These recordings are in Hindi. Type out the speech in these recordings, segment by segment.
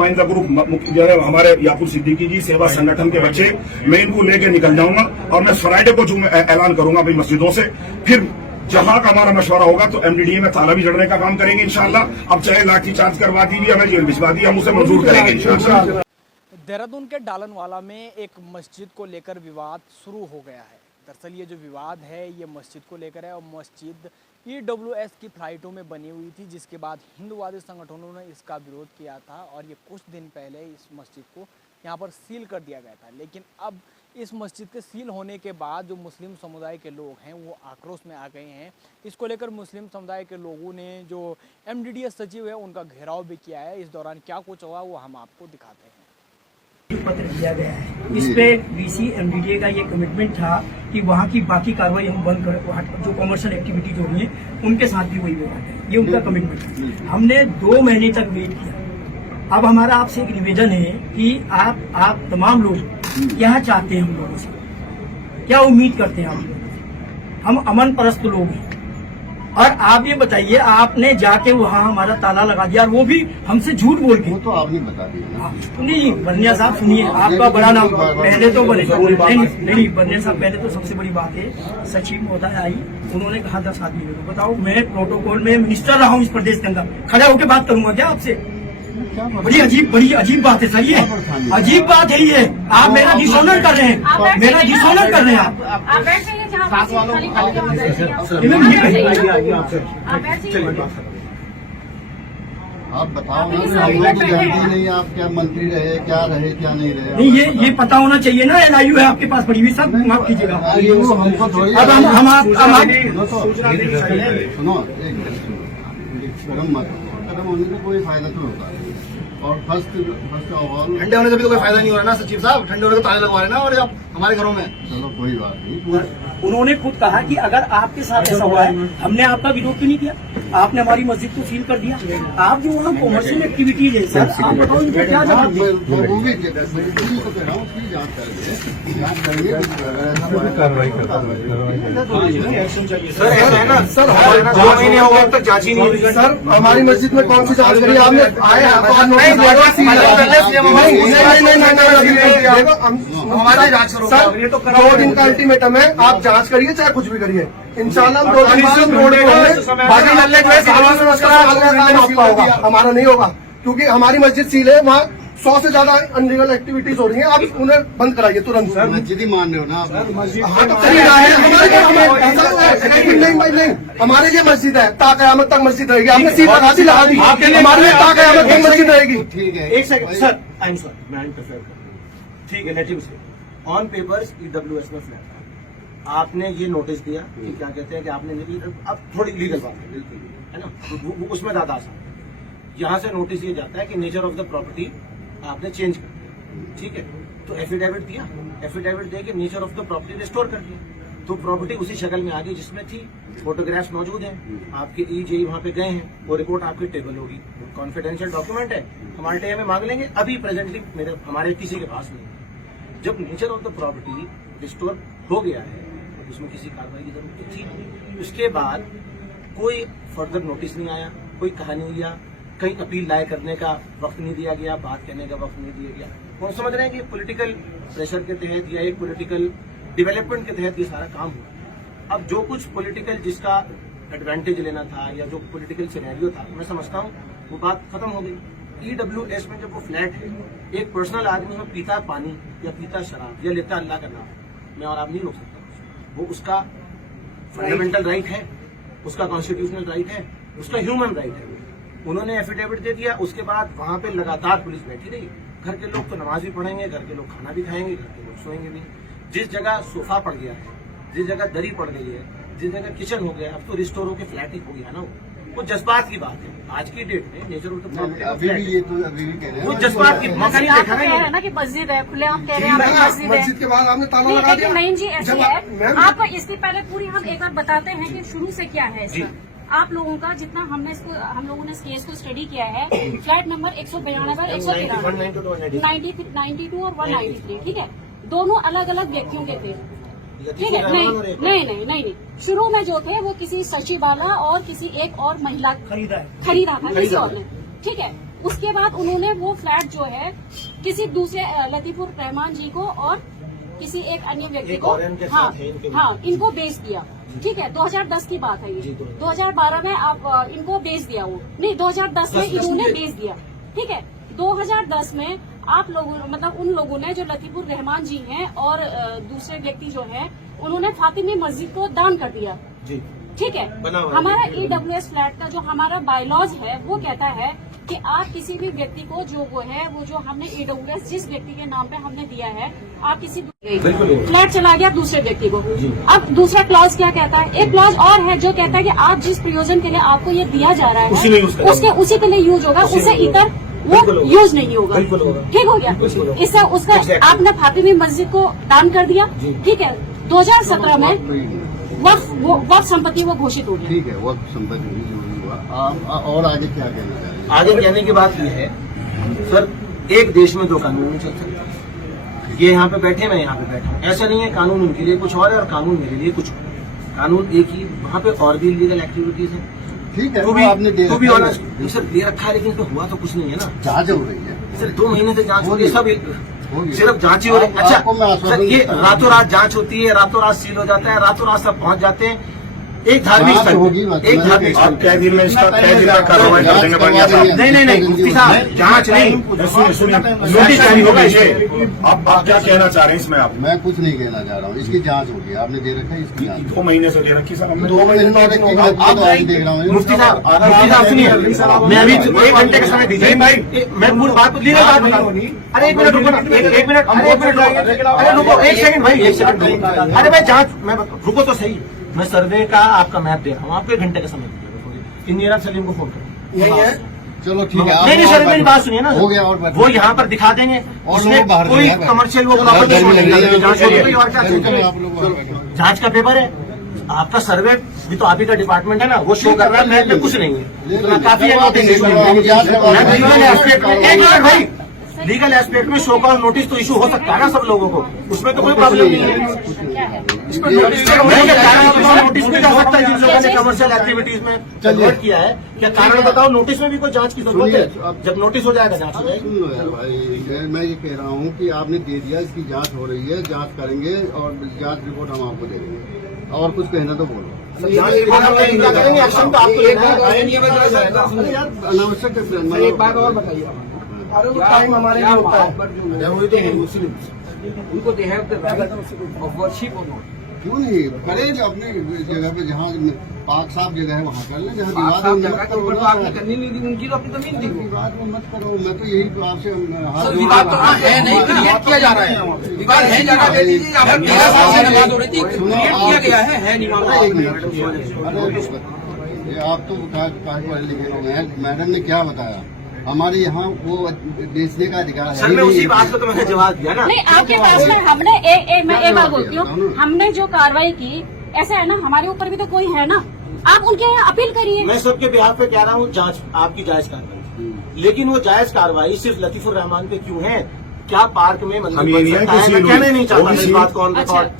नुमाइंदा ग्रुप जो है हमारे याकूब सिद्दीकी जी सेवा संगठन के बच्चे, मैं इनको लेके निकल जाऊंगा और मैं फ्राइडे को जो ऐलान करूंगा भाई मस्जिदों से, फिर जहां का हमारा मशवरा होगा तो एमडीडीए में ताला भी जड़ने का काम करेंगे इंशाल्लाह। अब चाहे लाठी चार्ज करवा दीजिए, हमें जेल भिजवा दी, हम उसे मंजूर करेंगे इंशाल्लाह। देहरादून के डालनवाला में एक मस्जिद को लेकर विवाद शुरू हो गया है। दरअसल ये जो विवाद है ये मस्जिद को लेकर है और मस्जिद EWS की फ्लाइटों में बनी हुई थी, जिसके बाद हिंदुवादी संगठनों ने इसका विरोध किया था और ये कुछ दिन पहले इस मस्जिद को यहाँ पर सील कर दिया गया था। लेकिन अब इस मस्जिद के सील होने के बाद जो मुस्लिम समुदाय के लोग हैं वो आक्रोश में आ गए हैं। इसको लेकर मुस्लिम समुदाय के लोगों ने जो MDDA सचिव है उनका घेराव भी किया है। इस दौरान क्या कुछ हुआ वो हम आपको दिखाते हैं। पत्र दिया गया है, इस पे VC MDDA का ये कमिटमेंट था कि वहाँ की बाकी कार्रवाई हम बंद कर, जो कमर्शियल एक्टिविटीज हो रही है उनके साथ भी वही होगा, ये उनका कमिटमेंट है। हमने 2 महीने तक वेट किया। अब हमारा आपसे एक निवेदन है कि आप तमाम लोग क्या चाहते हैं हम लोगों से, क्या उम्मीद करते हैं हम अमन परस्त लोग हैं। और आप ये बताइए, आपने जाके वहाँ हमारा ताला लगा दिया और वो भी हमसे झूठ बोल के। वो तो आपने बता दिया। नहीं बर्निया साहब सुनिए, आपका बड़ा नाम पहले तो बने नहीं बर्निया साहब, पहले तो सबसे बड़ी बात है सचिव महोदय आई, उन्होंने कहा 10 आदमी लोग। बताओ मैं प्रोटोकॉल में मिनिस्टर रहा हूँ इस प्रदेश के अंदर, खड़ा होकर बात करूंगा क्या आपसे? बड़ी अजीब बात है सर, ये अजीब बात है ये। आप मेरा डिसऑनर कर रहे हैं, मेरा डिसऑनर कर रहे हैं आप। आप बताओ ना, हम लोग जानते नहीं आप क्या मंत्री रहे, क्या नहीं रहे। नहीं ये पता होना चाहिए ना। LIU है आपके पास पड़ी हुई, सब माफ कीजिएगा। हमको थोड़ी अब सुनो, कदम होने का कोई फायदा तो होता है। और फर्स्ट ठंडे होने से भी तो कोई फायदा नहीं हो रहा ना सचिव साहब, ठंडे होने को ताले लगवा रहे ना और आप हमारे घरों में। चलो कोई बात नहीं। उन्होंने खुद कहा कि अगर आपके साथ ऐसा हुआ है, हमने आपका विरोध क्यों नहीं किया? आपने हमारी मस्जिद को सील कर दिया। आप जो वहाँ कॉमर्शियल एक्टिविटीज है सर, आप बताओ इनको क्या जवाब दें? सर ऐसा है ना सर, 2 महीने हो गए तक जांच ही नहीं हुई। सर हमारी मस्जिद में कौन सी जांच करी आपने? आए हमारे जांच करो, ये तो 2 दिन का अल्टीमेटम है, आप जांच करिए चाहे कुछ भी करिए। इंशाल्लाह हम 2 दिन बाद आपका होगा, हमारा नहीं होगा, क्योंकि हमारी मस्जिद सील है। वहाँ 100 से ज्यादा अनलीगल एक्टिविटीज हो रही हैं, आप उन्हें बंद कराइए तुरंत। मस्जिद ही मान रहे हो ना आप? हाँ तो करिए नहीं, हमारे लिए मस्जिद है, ता कयामत तक मस्जिद रहेगी। आपने सील लगा दी, हमारे लिए ता कयामत तक मस्जिद रहेगी। ठीक है, एक second sir, I am sorry, मैं इंटरफेयर कर, ठीक है, लेट हिम से। ऑन पेपर्स EWS में फ्लैट आपने ये नोटिस दिया कि क्या कहते हैं कि आपने अब थोड़ी लीगल बात है ना, उसमें दादा साहब यहाँ से नोटिस ये जाता है कि नेचर ऑफ द प्रॉपर्टी आपने चेंज कर दिया, ठीक है। तो एफिडेविट दिया, एफिडेविट दे के nature of the property restore कर दिया। तो प्रॉपर्टी उसी शक्ल में आ गई जिसमें थी, फोटोग्राफ्स मौजूद हैं, आपके EJ वहाँ पे गए हैं, वो रिपोर्ट आपकी टेबल होगी, कॉन्फिडेंशियल डॉक्यूमेंट है, हमारे टीम में मांग लेंगे। अभी प्रेजेंटली हमारे किसी के पास नहीं है। जब nature of the property restore हो गया है तो उसमें किसी कार्रवाई की जरूरत थी नहीं। उसके बाद कोई फर्दर नोटिस नहीं आया, कोई कहानी नहीं दिया, कहीं अपील दायर करने का वक्त नहीं दिया गया, बात कहने का वक्त नहीं दिया गया। हम समझ रहे हैं कि पॉलिटिकल प्रेशर के तहत या एक पॉलिटिकल डेवलपमेंट के तहत ये सारा काम हुआ। अब जो कुछ पॉलिटिकल जिसका एडवांटेज लेना था या जो पॉलिटिकल सिनेरियो था, मैं समझता हूँ वो बात खत्म हो गई। EWS में जब वो फ्लैट है, एक पर्सनल आदमी में पीता पानी या पीता शराब या लेता अल्लाह का नाम, मैं और आप नहीं रोक सकता। वो उसका फंडामेंटल राइट है, उसका कॉन्स्टिट्यूशनल राइट है, उसका ह्यूमन राइट है। उन्होंने एफिडेविट दे दिया, उसके बाद वहां पे लगातार पुलिस बैठी रही। घर के लोग तो नमाज भी पढ़ेंगे, घर के लोग खाना भी खाएंगे, घर के लोग सोएंगे भी। जिस जगह सोफा पड़ गया है, जिस जगह दरी पड़ गई है, जिस जगह किचन हो गया, अब तो रिस्टोर होकर फ्लैट ही हो गया ना। वो जज्बात की बात है। आज की डेट में नेचर ऑफ द प्रॉपर्टी अभी भी ये तो अभी भी कह रहे हैं वो जज्बात की मौका नहीं देखा कह रहे हैं ना कि मस्जिद है, खुले आप कह रहे हैं मस्जिद है। मस्जिद के बाद आपने ताला लगा दिया। नहीं जी, ऐसी है। आप इसके पहले पूरी हम एक बार बताते हैं कि शुरू से क्या है इसका। आप लोगों का जितना हम लोगों ने इस केस को स्टडी किया है, फ्लैट नंबर 192, 193, 92 और 193, ठीक है, दोनों अलग अलग व्यक्तियों के थे, ठीक है। नहीं, शुरू में जो थे वो किसी सचिवाला और किसी एक और महिला खरीदा था किसी और ने, ठीक है। उसके बाद उन्होंने वो फ्लैट जो है किसी दूसरे लतीफुर रहमान जी को और किसी एक अन्य व्यक्ति एक को और इनके साथ है, इनके इनको बेच दिया। ठीक है, 2010 की बात है ये। 2012 में आप इनको बेच दिया, वो नहीं 2010 में इन्होंने बेच दिया। ठीक है, 2010 में आप लोगों मतलब उन लोगों ने जो लतीफुर रहमान जी हैं और दूसरे व्यक्ति जो हैं उन्होंने फातिमी मस्जिद को दान कर दिया। जी ठीक है, हमारा EWS फ्लैट का जो हमारा बायलॉज है वो कहता है कि आप किसी भी व्यक्ति को जो वो है वो जो हमने EWS जिस व्यक्ति के नाम पे हमने दिया है, आप किसी फ्लैट चला गया दूसरे व्यक्ति को। अब दूसरा क्लॉज क्या कहता है? एक क्लॉज और है जो कहता है कि आप जिस प्रयोजन के लिए आपको ये दिया जा रहा है उसके उसी के लिए यूज होगा, उससे इतर वो यूज नहीं होगा। ठीक हो गया, इससे उसका आपने फातिमी मस्जिद को दान कर दिया। ठीक है, 2017 में वक्फ संपत्ति वो घोषित हो गई। ठीक है, वक्फ संपत्ति हुआ। और आगे क्या कहना चाहिए? आगे कहने की बात यह है सर, एक देश में दो कानून नहीं चल सकते। ये यहाँ पे बैठे, मैं यहाँ पे बैठा हूँ, ऐसा नहीं है कानून उनके लिए कुछ और है और कानून मेरे लिए कुछ और। कानून एक ही, वहाँ पे और भी लीगल एक्टिविटीज है। ठीक है, तो आपने तो भी सर दे रखा है, लेकिन तो हुआ तो कुछ नहीं है ना। जांच हो रही है सर, 2 महीने से जांच हो रही है, सब सिर्फ जांच ही हो रही है। अच्छा सर, ये रातों रात जांच होती है, रातों रात सील हो जाता है, रातों रात सब पहुंच जाते हैं। एक धार्मिक स्थल होगी, एक धार्मिक स्थल आप 6 दिन में इसका 6 दिन में कार्रवाई कर देंगे बढ़िया साहब। नहीं मुफ्ती साहब, जांच नहीं, सुनिए नोटिस जारी हो गई है। आप क्या कहना चाह रहे हैं इसमें? आप मैं कुछ नहीं कहना चाह रहा हूँ, इसकी जांच होगी। आपने दे रखा है इसकी जांच 2 महीने से दे रखी साहब हमने। 2 महीने में देख रहा हूँ। मुफ्ती साहब सुनिए, मैं अभी 1 घंटे का समय दीजिए भाई, मैं मूल बात लीगल बात बता रहा हूँ। अरे 1 मिनट रुको ना, 1 मिनट, अरे रुको 1 सेकंड भाई, 1 सेकंड भाई। अरे भाई जांच, मैं रुको तो सही, मैं सर्वे का आपका मैप दे रहा हूँ, आपको 1 घंटे का समय दीजिए। इंजीनियर सलीम को फोन करो। यही है, चलो ठीक है। नहीं सर, मेरी बात सुनिए ना, हो गया। और वो यहाँ पर दिखा देंगे, उसमें कोई कमर्शियल वो जांच का पेपर है, आपका सर्वे भी तो आप ही का डिपार्टमेंट है ना, वो शो कर रहा है, मैं कुछ नहीं है। काफी भाई लीगल एस्पेक्ट में शो कॉज नोटिस तो इशू हो सकता है ना सब लोगों को, उसमें तो कोई प्रॉब्लम नहीं है। नोटिस भी जा सकता है जिन लोगों ने कमर्शियल एक्टिविटीज में कन्वर्ट किया है। क्या कारण बताओ, नोटिस में भी कोई जांच की जरूरत है? जब नोटिस हो जाएगा जांच हो जाएगी। सुन लो यार भाई, मैं ये कह रहा हूँ कि आपने दे दिया, इसकी जांच हो रही है, जांच करेंगे और जांच रिपोर्ट हम आपको दे देंगे। और कुछ कहना तो बोलो। जांच रिपोर्ट हम क्या करेंगे, एक्शन तो आपको अनावश्यक। एक बात और बताइए, टाइम हमारे लिए होता है, उनको they have the right of worship और नॉट। क्यों नहीं करेंगे अपने जगह पे, जहाँ पाक साफ जगह है वहाँ कर ले, जहाँ आप विवाद जगह के ऊपर तो आपने करनी नहीं दी, उनकी तो अपनी जमीन थी। विवाद में मत करो, मैं तो यही तो आपसे सर विवाद तो है नहीं, क्रिएट किया जा रहा है। विवाद है, जगह दे दीजिए। 13 साल से विवाद हो रही थी, क्रिएट किया गया है नहीं मामला। ये आप तो पढ़े लिखे लोग हैं। मैडम ने क्या बताया, हमारे यहाँ वो बेचने का अधिकार है। सर मैं उसी बात को तो मैंने जवाब दिया ना। नहीं, आपके पास में हमने मैं एक बात बोलती हूँ, हमने जो कार्रवाई की, ऐसा है ना, हमारे ऊपर भी तो कोई है ना, आप उनके यहाँ अपील करिए। मैं सबके बिहार पे कह रहा हूँ, जांच आपकी जायज कार्रवाई, लेकिन वो जायज कार्रवाई सिर्फ लतीफुर रहमान पे क्यों है? क्या पार्क में हम ये नहीं है कि सील कहना नहीं चाहता इस बात को,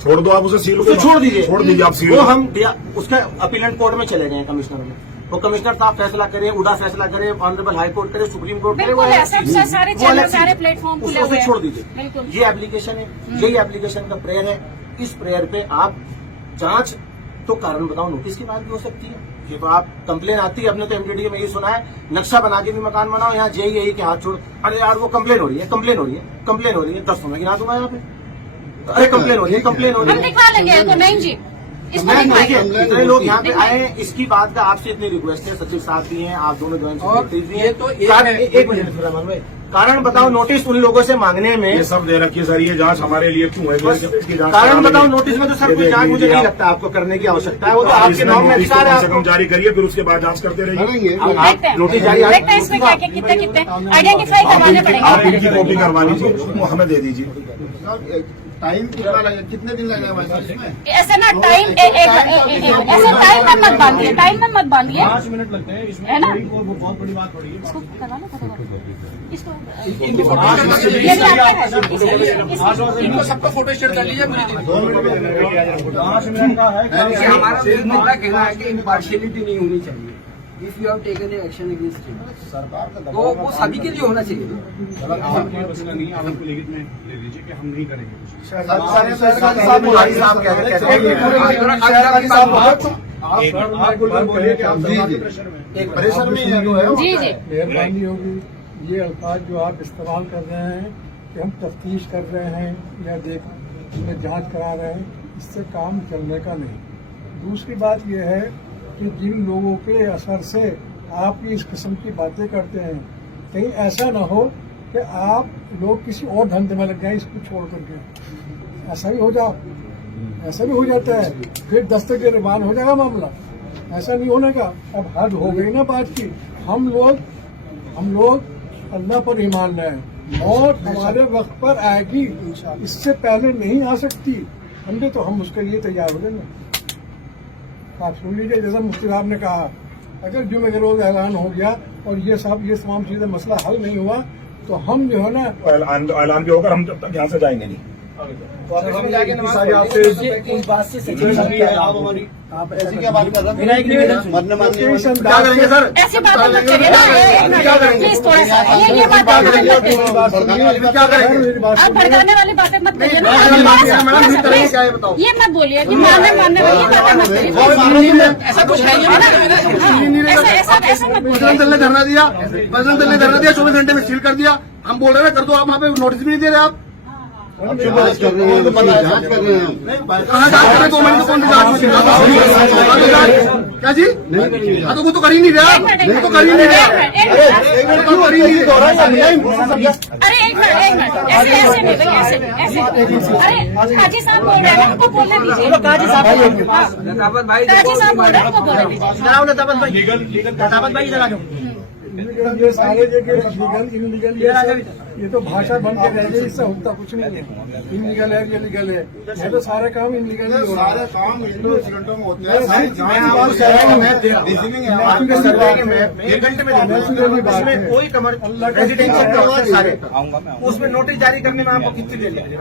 छोड़ दो आप उसे, सील तो छोड़ दीजिए आप सील। वो हम उसका अपीलेंट कोर्ट में चले गए कमिश्नर में, वो कमिश्नर साहब फैसला करे, उड़ा फैसला करे, ऑनरेबल हाई कोर्ट करे, सुप्रीम कोर्ट करे, सारे चैनल सारे प्लेटफॉर्म खुले हुए उसे हैं। छोड़ दीजिए। ये एप्लीकेशन है, यही एप्लीकेशन का प्रेयर है। इस प्रेयर पे आप जांच तो कारण बताओ नोटिस की बात भी हो सकती है। ये तो आप कंप्लेन आती है, अपने तो एमडीडी में यही सुना है, नक्शा बना के भी मकान बनाओ, यहाँ जेई के हाथ छोड़। अरे यार वो कंप्लेन हो रही है, 10 मैं गिना दूंगा यहाँ पे। अरे कंप्लेन हो रही है, हम दिखा लेंगे तो नहीं जी, इसमें दिखाइए। इतने लोग यहाँ पे आए हैं, इसकी बात का आपसे इतनी रिक्वेस्ट है, सचिव साहब भी हैं, आप दोनों ज्वाइंट सेक्रेटरी भी हैं, तो एक मिनट रहमान भाई, कारण बताओ नोटिस उन लोगों से मांगने में। ये सब दे रखी है सर, ये जांच हमारे लिए क्यों है? कारण बताओ नोटिस में तो सर कोई जांच मुझे नहीं लगता आपको करने की आवश्यकता है, वो तो आपके नाम में अधिकार है। कम से कम जारी करिए, फिर उसके बाद जांच करते रहिए। नोटिस जारी देखते हैं इसमें क्या क्या कितने आइडेंटिफाई करवाने पड़ेंगे। आप इनकी कॉपी करवा लीजिए, वो हमें दे दीजिए। टाइम कितना लगेगा, कितने दिन लगेगा भाई साहब इसमें? ऐसे ना टाइम ऐसे टाइम में मत बांधिए, 5 मिनट लगते हैं इसमें, है ना? बहुत बड़ी बात पड़ी है। इसको करवा लो इसको इनको सबका फोटो स्टेट कर लीजिए। 5 मिनट का है। हमारा मुद्दा कहना है कि इम्पार्शियलिटी नहीं होनी चाहिए। If you have taken action against him, सरकार का तो वो सभी के लिए होना चाहिए। आपके मसला नहीं, आप हमको लिखित में ले लीजिए कि हम नहीं करेंगे। आप बोलिए कि आप एक प्रेशर में है जो है। जी जी मेहरबानी होगी ये अल्फाज जो आप इस्तेमाल कर रहे हैं कि हम तफ्तीश कर रहे हैं या में जांच करा रहे हैं, इससे काम चलने का नहीं। दूसरी बात यह है कि जिन लोगों के असर से आप इस किस्म की बातें करते हैं, कहीं ऐसा न हो कि आप लोग किसी और धंधे में लग जाए इसको छोड़ करके। ऐसा भी हो जाओ, ऐसा भी हो जाता है, फिर दस्तक गिरबान हो जाएगा मामला। ऐसा नहीं होने का। अब हद हो गई ना बात की। हम लोग अल्लाह पर ईमान लाए और हमारे वक्त पर आएगी, इससे पहले नहीं आ सकती। हमने तो हम उसके लिए तैयार हो जाएंगे। आप सुन लीजिए, जैसा मुफ्ती साहब ने कहा, अगर जुमे के रोज ऐलान हो गया और ये तमाम चीजें मसला हल नहीं हुआ तो हम जो है ना ऐलान भी होगा, हम जब तक यहाँ से जाएंगे नहीं। उस बात से आप ऐसी क्या बात कर रहे हैं? मरने मारने क्या करेंगे सर? ऐसी बातें मत करिए ना, प्लीज थोड़ा सा ये बात क्या करेंगे? क्या करेंगे? आप भड़काने वाली बातें मत करिए ना। क्या है बताओ? ये मत बोलिए कि मारने वाली बातें मत करिए। ऐसा कुछ है ही नहीं। ऐसा मत बोलिए। बजरंग दल ने धरना दिया, 24 घंटे में सील कर दिया। हम बोल रहे हैं कर दो, आप वहाँ पे नोटिस भी नहीं दे रहे। आप जांच कर रहे हैं, जांच कर रहे हैं हम। कहाँ जांच कर रहे हैं? 2 महीने कौन सी जांच में क्या जी? हाँ तो वो तो कर ही नहीं रहा, वो तो कर ही नहीं रहा। अरे एक मिनट ऐसे नहीं भाई, ऐसे अरे काजी साहब बोल रहे हैं, उनको बोलने दीजिए। काजी साहब बोल रहे हैं, उनको बोलने दीजिए। इनलीगल ये सारे जगह लीगल इनलीगल ये तो भाषा बन के रह गई, इससे होता कुछ नहीं है। इनलीगल है, ये लीगल है, ये तो सारे काम इनलीगल ही हो रहा है। काम घंटों में होते हैं। एक घंटे में कोई सारे उसमें नोटिस जारी करने में आपको कितनी देर लगेगी?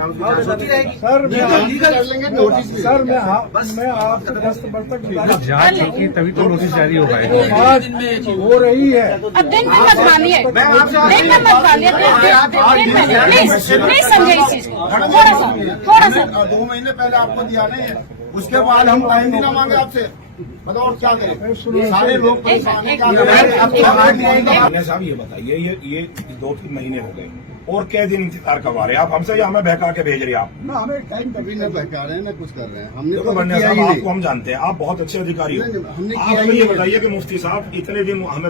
सर मैं आपसे 10 वर्ष तक जांच होगी तभी तो नोटिस जारी होगा। बात हो रही है। अब दिन में मत मानिए, दिन में मत मानिए, प्लीज समझे इस चीज को थोड़ा सा। 2 महीने पहले आपको दिया नहीं है, उसके बाद हम टाइम भी ना मांगे आपसे। बताओ और क्या करें? सारे लोग परेशान हैं। साहब ये बताइए, ये 2-3 महीने हो गए और क्या दिन इंतजार करवा रहे हैं आप हमसे, या हमें बहका के भेज रहे हैं आप? हमें टाइम कभी न बहका रहे हैं न कुछ कर रहे हैं। हमने देखो बन्ने साहब, आपको हम जानते हैं, आप बहुत अच्छे अधिकारी हो। हमने आप हमें ये बताइए कि मुफ्ती साहब इतने दिन हमें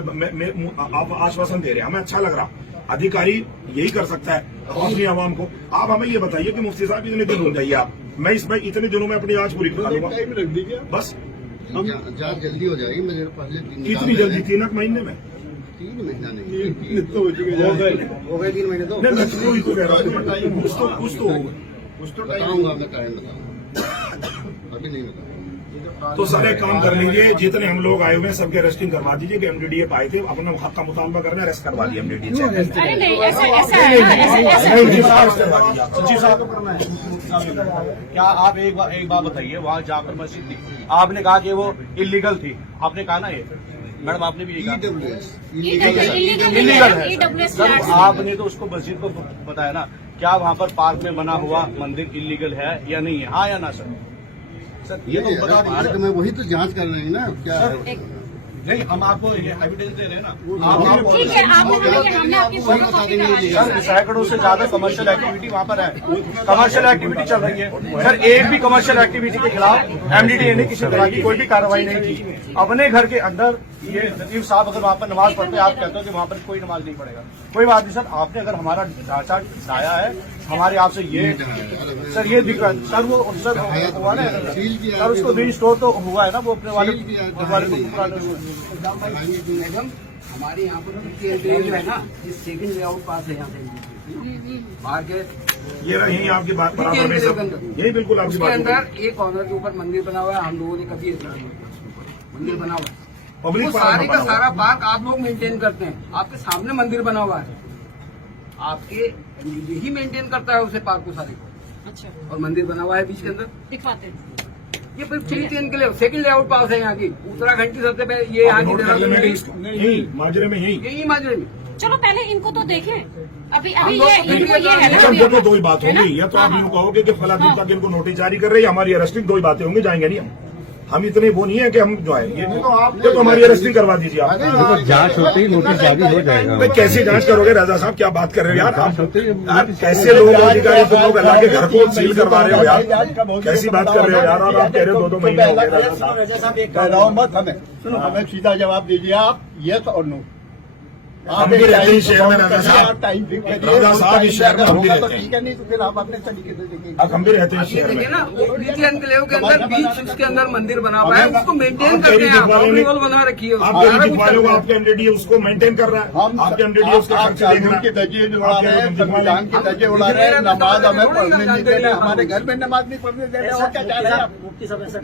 आप आश्वासन दे रहे हैं, हमें अच्छा लग रहा। अधिकारी यही कर सकता है अपनी आवाम को। आप हमें ये बताइए कि मुफ्ती साहब इतने दिन हो जाइए आप, मैं इसमें इतने दिनों में अपनी जांच पूरी करा दूंगा। बस जांच जल्दी हो जाएगी। मेरे पहले कितनी जल्दी? 3 महीने में? 3 महीना नहीं, हो गए 3 महीने तो। नहीं, मैं वही तो कह रहा हूँ, कुछ तो होगा। बताऊंगा, मैं टाइम बताऊंगा, अभी नहीं बताऊंगा। तो सारे काम कर लीजिए, जितने हम लोग आए हुए हैं सबके अरेस्टिंग करवा दीजिए कि एमडीडीए आए थे, अपना हक का मुतालबा करना, अरेस्ट करवा दिए एमडीडीए से। अरे नहीं, ऐसा क्या आप एक बात बताइए, वहाँ जाकर मस्जिद थी, आपने कहा कि वो इलीगल थी, आपने कहा ना ये मैडम, आपने भी यही कहा इलीगल है। सर आपने तो उसको मस्जिद को बताया ना, क्या वहाँ पर पार्क में बना हुआ मंदिर इलीगल है या नहीं है? हाँ या ना सर? सर ये तो बता पार्क में वही तो जांच कर रहे हैं ना। क्या नहीं, हम आपको एविडेंस दे रहे हैं ना। ठीक है, आपने बोला कि हमने आपकी फोटोकॉपी करवा दी। सर सैकड़ों से ज्यादा कमर्शियल एक्टिविटी वहाँ पर है, कमर्शियल एक्टिविटी चल रही है। सर एक भी कमर्शियल एक्टिविटी के खिलाफ एमडीडीए ने किसी तरह की कोई भी कार्रवाई नहीं की। अपने घर के अंदर ये लतीफ साहब अगर वहाँ पर नमाज पढ़ते हैं, आप कहते हो कि वहाँ पर कोई नमाज नहीं पड़ेगा, कोई बात नहीं सर। आपने अगर हमारा ढांचा ढाया है, हमारे आपसे ये सर ये दिख रहा है सर, वो सर हुआ ना सर, उसको रीस्टोर तो हुआ है ना, वो अपने वाले को मैडम हमारे यहाँ पर जो है ना, ये सेकंड लेआउट पास है यहाँ से बाहर के, ये रही आपकी बात बराबर में सब, यही बिल्कुल आपकी उसके बात अंदर एक कॉर्नर के ऊपर मंदिर बना हुआ है। हम लोगों ने कभी मंदिर बना हुआ है, पब्लिक वो सारे का सारा पार्क आप लोग मेंटेन करते हैं। आपके सामने मंदिर बना हुआ है, आपके यही मेंटेन करता है उसे पार्क को सारे को। अच्छा, और मंदिर बना हुआ है बीच के अंदर, दिखवाते हैं। ये फिर 3 एनक्लेव सेकंड लेआउट पास है यहाँ की, उत्तराखंड की सबसे पहले ये यहाँ की नोट कर लें यही माजरे में यही माजरे में। चलो पहले इनको तो देखें। अभी ये इनको ये है अच्छा, ना, दो ही बात होगी, या तो आप यूँ कहोगे कि फला दिन तक इनको नोटिस जारी कर रही है, हमारी अरेस्टिंग, दो ही बातें होंगी, जाएंगे नहीं हम इतने वो नहीं है कि हम जो है ये तो हमारी अरेस्टिंग करवा दीजिए आप। तो जांच होती ही नोटिस जारी हो जाएगा। भाई कैसे जांच करोगे राजा साहब, क्या बात कर रहे हो यार आप कैसे लोग अधिकारी तुम लोग अल्लाह के घर को सील करवा रहे हो यार, कैसी बात कर रहे हो यार, और आप कह रहे हो 2 महीने हो गए राजा साहब। मत हमें सीधा जवाब दीजिए आप, यस और नो। हम भी रहते हैं शहर में राजा साहब, राजा साहब इस शहर में हम भी रहते हैं, ठीक है, नहीं तो फिर आप अपने तरीके से देखेंगे। अब हम भी रहते हैं शहर देखिए में। ना, वो बीच एनक्लेव के अंदर बीच उसके अंदर मंदिर बना हुआ है, उसको मेंटेन करके बाउंड्री वॉल बना रखी है, आपके दिखवा लोग, आपके एमडीडी उसको मेंटेन कर रहा है, आपके एमडीडी उसके खर्चे देख रहा के दर्जे उड़ा रहे हैं, संविधान के दर्जे उड़ा रहे हैं, नमाज हमें पढ़ने नहीं दे रहे, हमारे घर में नमाज नहीं पढ़ने दे रहे, और क्या चाह रहे हैं आप?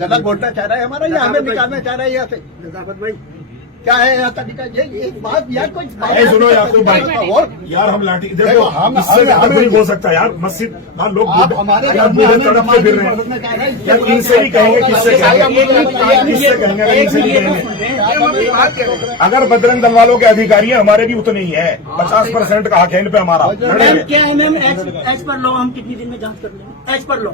गलत बोलना चाह रहा है हमारा, या हमें निकालना चाह रहा है यहाँ से? नजाफत भाई क्या है यहाँ तरीका? ये बात यार कोई सुनो यार, कोई बात यार, हम लाठी देखो हम इससे ज्यादा नहीं बोल सकता यार, मस्जिद लोग हमारे तड़प के फिर रहे हैं यार, इनसे भी कहेंगे, किससे कहेंगे, किससे कहेंगे, इनसे भी कहेंगे। अगर बजरंग दल वालों के अधिकारी हैं, हमारे भी उतने ही है, 50% का हक है इन पे हमारा। क्या है मैम, एज पर लॉ हम कितनी दिन में जांच कर लेंगे? एज पर लॉ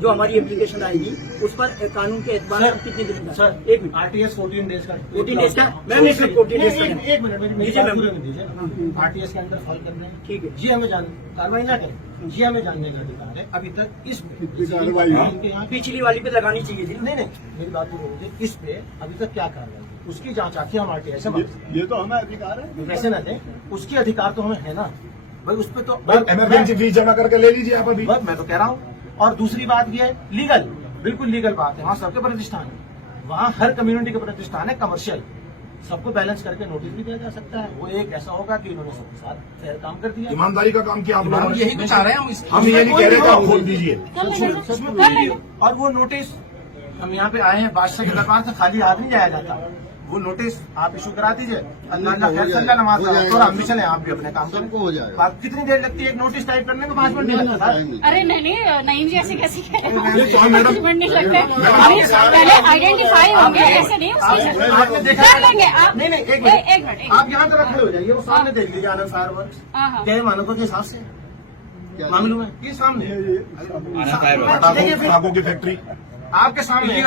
जो हमारी एप्लीकेशन आएगी उस पर कानून के एतबार हम कितने दिन में? सर 1 मिनट, आरटीएस 14 डेज का, 14 डेज का मैम, 14 डेज का 1 मिनट मेरी बात पूरी होने दीजिए। आरटीएस के अंदर फाइल करना है, ठीक है जी हमें कार्रवाई ना करें, जी हमें जानने का अधिकार है। अभी तक इस पिछली वाली पे लगानी चाहिए थी। नहीं मेरी बात पूरी होनी चाहिए। इस पे अभी तक क्या कार्रवाई, उसकी जांच आती है, हम आरटीएस से ये तो हमें अधिकार है, वैसे न थे, उसकी अधिकार तो हमें है ना भाई, उस पे तो इमरजेंसी फीस जमा करके ले लीजिए आप अभी। मैं तो कह रहा हूँ। और दूसरी बात ये है, लीगल, बिल्कुल लीगल बात है, वहाँ सबके प्रतिष्ठान है, वहाँ हर कम्युनिटी का प्रतिष्ठान है, कमर्शियल, सबको बैलेंस करके नोटिस भी दिया जा सकता है। वो एक ऐसा होगा कि इन्होंने सबके साथ फेयर काम कर दिया, ईमानदारी का काम किया आप लोगों ने, यही तो चाह रहे हैं हम ये नहीं कह रहे कि आप खोल दीजिए। और वो नोटिस हम यहाँ पे आए हैं, बादशाह के दरबार से खाली हाथ नहीं जाया जाता, वो नोटिस आप इशू करा दीजिए। अल्लाह नमाज और हम भी चले, आप भी अपने काम सबको हो जाएगा। बात कितनी देर लगती है एक नोटिस टाइप करने में? 5 मिनट नहीं लगता था। अरे नहीं जी, ऐसे कैसे मैडम, 5 मिनट नहीं लगते, पहले आइडेंटिफाई होंगे, ऐसे नहीं आपने देखा कर लेंगे आप। नहीं एक मिनट, आप यहाँ तरफ खड़े हो जाइए, वो सामने देख लीजिए आनंद फायर वर्क्स क्या मानकों के हिसाब से मामलों में, ये सामने पटाखों की फैक्ट्री आपके सामने,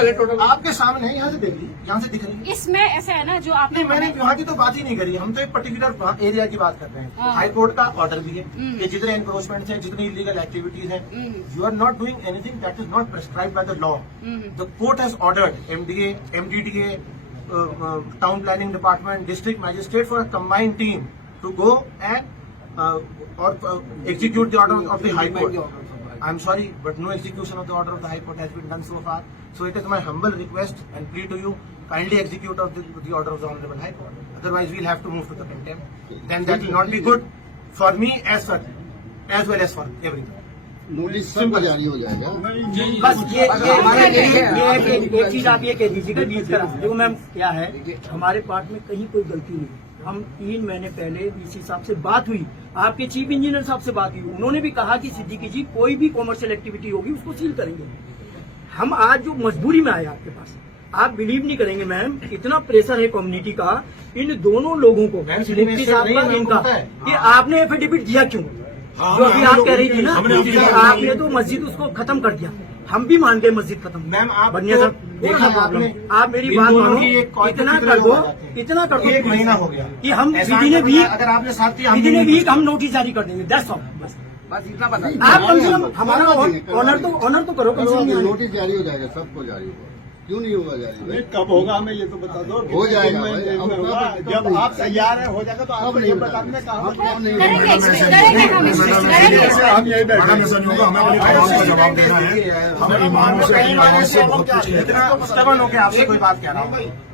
आपके सामने यहाँ से देख लीजिए, यहाँ से दिख रही है। इसमें ऐसा है ना, जो आपने मैंने वहाँ की तो बात ही नहीं करी, हम तो एक पर्टिकुलर एरिया की बात कर रहे हैं। हाई कोर्ट का ऑर्डर भी है कि जितने एनक्रोचमेंट है, जितनी इलीगल एक्टिविटीज है, you are not doing anything that is not prescribe by the law. The court has ordered MDA, MDDA, town planning department, district magistrate for a combined team to go and और execute the order of the High Court. I'm sorry, but no execution of the order of the High Court has been done so far. So it is my humble request and plea to you, kindly execute the order of the Honorable High Court. Otherwise, we'll have to move to the contempt. Then that will not be good for me as such, as well as for everyone. Notice सबको जारी हो जाएगा। बस ये एक चीज आप ये कह दीजिएगा बीच का। देखो मैम क्या है, हमारे पार्ट में कहीं कोई गलती नहीं। हम 3 महीने पहले डीसी साहब से बात हुई, आपके चीफ इंजीनियर साहब से बात हुई, उन्होंने भी कहा कि सिद्दीकी जी कोई भी कॉमर्शियल एक्टिविटी होगी उसको सील करेंगे। हम आज जो मजबूरी में आए आपके पास, आप बिलीव नहीं करेंगे मैम, इतना प्रेशर है कम्युनिटी का इन दोनों लोगों को, मुफ्ती साहब का, इनका, कि आपने एफिडेविट दिया क्यों? जो अभी आप कह रही थी ना, आपने तो मस्जिद उसको खत्म कर दिया, हम भी मान गए मस्जिद खत्म। मैम आप बढ़िया सर, देखा आपने, आप मेरी बात मानो, इतना कर दो, 1 महीना हो गया कि हम विदिन अगर आपने साथ दिया, विदिन ए वीक हम नोटिस जारी कर देंगे। दैट्स ऑल, बस इतना बता। आप कम से कम हमारा ऑनर तो करो, कम से कम नोटिस जारी हो जाएगा, सबको जारी होगा, क्यों नहीं होगा जारी? कब होगा हमें ये तो बता दो। हो जाएगा भाई, जब आप तैयार है हो जाएगा तो आपको ये बताने का अब नहीं करेंगे हम हम यही बैठे मैडम ऐसा नहीं होगा, हमें अपनी आवाज का जवाब देना है, हम ईमानों से अपनी आवाज से बहुत कुछ कहते हैं। इतना stubborn होके आपसे कोई बात कह रहा हूँ,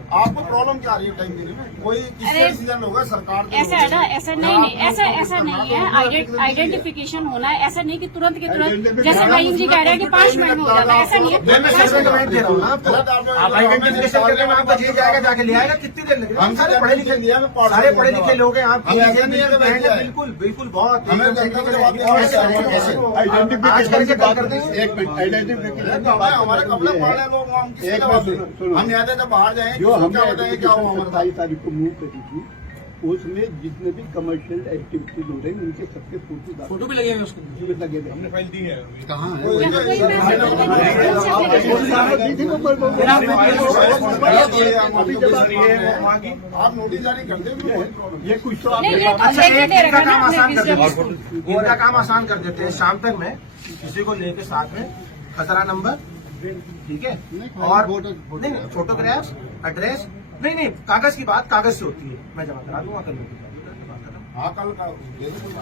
आपको प्रॉब्लम क्या आ रही है टाइम देने में? कोई अरे, डिसीजन होगा सरकार के ऐसा है ना, ऐसा नहीं ऐसा नहीं है। आइडेंटिफिकेशन होना है, ऐसा नहीं कि तुरंत के तुरंत, जैसे भाई जी कह रहे हैं कि 5 मिनट में हो जाता है, ऐसा नहीं है। मैं सर्टिफिकेट दे रहा हूँ ना आपको। आप आइडेंटिफिकेशन करके मैं आपका ले जाएगा, जाके ले आएगा, कितनी देर लगेगी? हम सारे पढ़े लिखे लोग हैं। आप बिल्कुल बिल्कुल बहुत हमें जनता के जवाब आजकल के बात करते हैं। एक मिनट आइडेंटिफिकेशन हमारे कपड़े फाड़े लोग, हम किससे जवाब दें? हम यहाँ से जब बाहर जाएंगे जो हमने क्या बताएंगे क्या हुआ हमारे 27 तारीख को मूव करी थी, उसमें जितने भी कमर्शियल एक्टिविटीज हो रहे हैं उनके सबके फोटो भी लगे हुए उसके लगे थे। हमने फाइल दी है कहाँ आप नोटिस जारी कर दें। ये कुछ तो नहीं, ये तो चेक दे रखा काम है आसान कर ना। देते हैं, इनका काम आसान कर देते हैं। शाम तक में किसी को लेके साथ में खतरा नंबर, ठीक है, और नहीं फोटोग्राफ्स, एड्रेस, नहीं कागज की बात कागज से होती है, मैं जमा करा दूंगा कल। हाँ कल का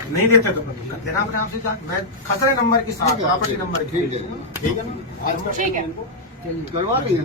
नहीं देते तो कर देना अपने आप से जाके। मैं खतरे नंबर के साथ प्रॉपर्टी नंबर ठीक है ना? ठीक है। करवा रही है।